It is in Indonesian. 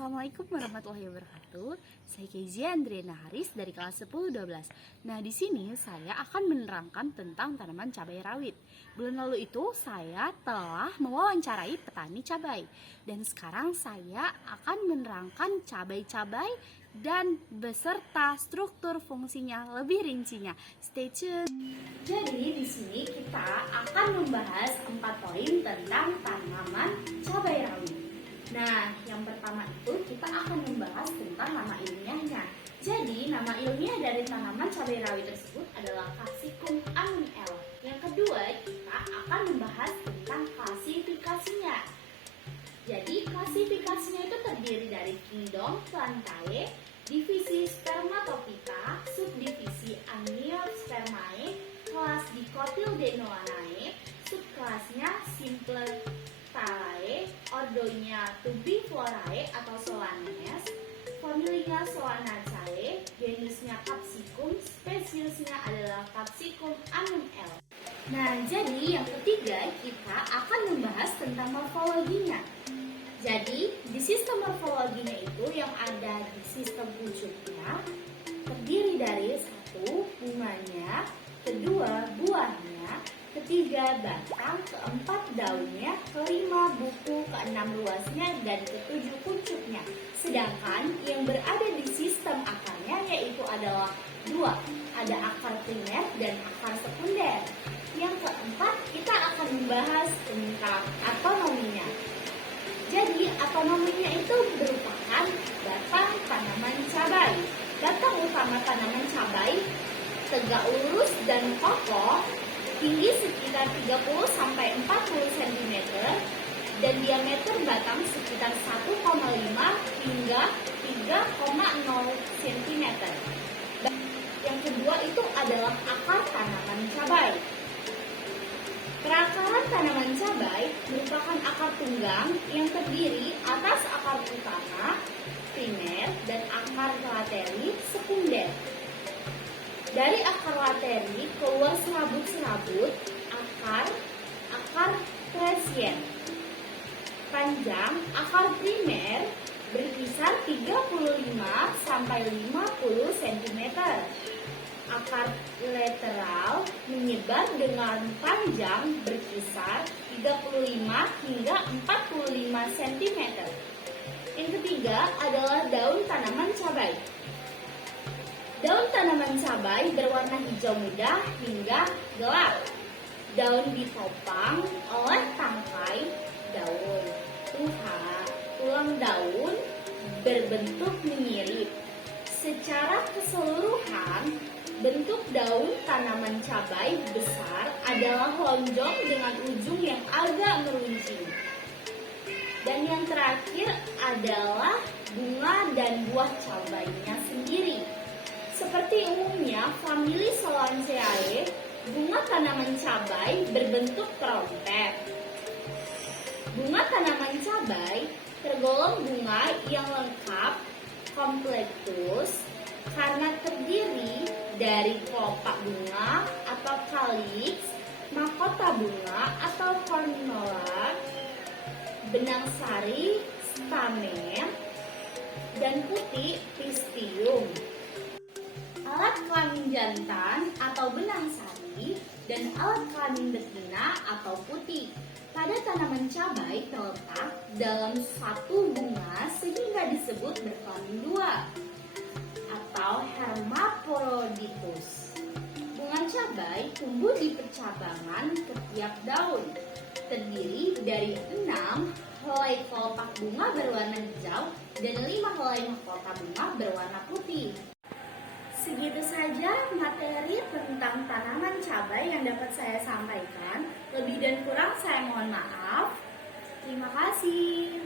Assalamualaikum warahmatullahi wabarakatuh. Saya Kezia Andriana Haris dari kelas 10-12. Nah, di sini saya akan menerangkan tentang tanaman cabai rawit. Bulan lalu itu saya telah mewawancarai petani cabai. Dan sekarang saya akan menerangkan cabai-cabai dan beserta struktur fungsinya lebih rincinya. Stay tune. Jadi di sini kita akan membahas 4 poin tentang tanaman cabai rawit. Nah, yang pertama itu kita akan membahas tentang nama ilmiahnya. Jadi, nama ilmiah dari tanaman cabai rawit tersebut adalah Capsicum annum L. Yang kedua, kita akan membahas tentang klasifikasinya. Jadi, klasifikasinya itu terdiri dari kingdom Plantae, divisi Spermatophyta, subdivisi Angiospermae, kelas Dicotyledonanae, subkelasnya Symplectalae, ordonya Tubiflorae atau Solanales, familinya Solanaceae, genusnya Capsicum, spesiesnya adalah Capsicum annum L. Nah, jadi yang ketiga kita akan membahas tentang morfologinya. Jadi, di sistem morfologinya itu yang ada di sistem pucuknya terdiri dari 1. Bunganya, kedua buahnya, ketiga batang, keempat daunnya, kelima buku, keenam ruasnya, dan ketujuh pucuknya. Sedangkan yang berada di sistem akarnya yaitu adalah 2, ada akar primer dan akar sekunder. Yang keempat kita akan membahas tentang autonominya. Jadi autonominya itu merupakan batang tanaman cabai. Batang utama tanaman cabai tegak lurus dan kokoh, tinggi sekitar 30-40 cm dan diameter batang sekitar 1,5 hingga 3,0 cm. Yang kedua itu adalah akar tanaman cabai. Perakaran tanaman cabai merupakan akar tunggang yang terdiri atas akar utama, primer, dan akar lateri, sekunder. Dari akar lateri keluar serabut-serabut akar tersier. Panjang akar primer berkisar 35-50 cm. Akar lateral menyebar dengan panjang berkisar 35 hingga 45 cm. Yang ketiga adalah daun tanaman cabai. Daun tanaman cabai berwarna hijau muda hingga gelap. Daun ditopang oleh tangkai daun. Tulang daun berbentuk menyirip. Secara keseluruhan, bentuk daun tanaman cabai besar adalah lonjong dengan ujung yang agak meruncing. Dan yang terakhir adalah bunga dan buah cabainya sendiri. Seperti umumnya, famili Solanaceae, bunga tanaman cabai berbentuk trompet. Bunga tanaman cabai tergolong bunga yang lengkap, kompleksus, karena terdiri dari kelopak bunga atau calyx, mahkota bunga atau corolla, benang sari, stamen, dan putih pistium. Alat kelamin jantan atau benang sari dan alat kelamin betina atau putih. Pada tanaman cabai terletak dalam satu bunga sehingga disebut berkelamin 2 atau hermaphroditus. Bunga cabai tumbuh di percabangan ketiak daun, terdiri dari 6 helai kelopak bunga berwarna hijau dan 5 helai mahkota bunga berwarna putih. Segitu saja materi tentang tanaman cabai yang dapat saya sampaikan. Lebih dan kurang saya mohon maaf. Terima kasih.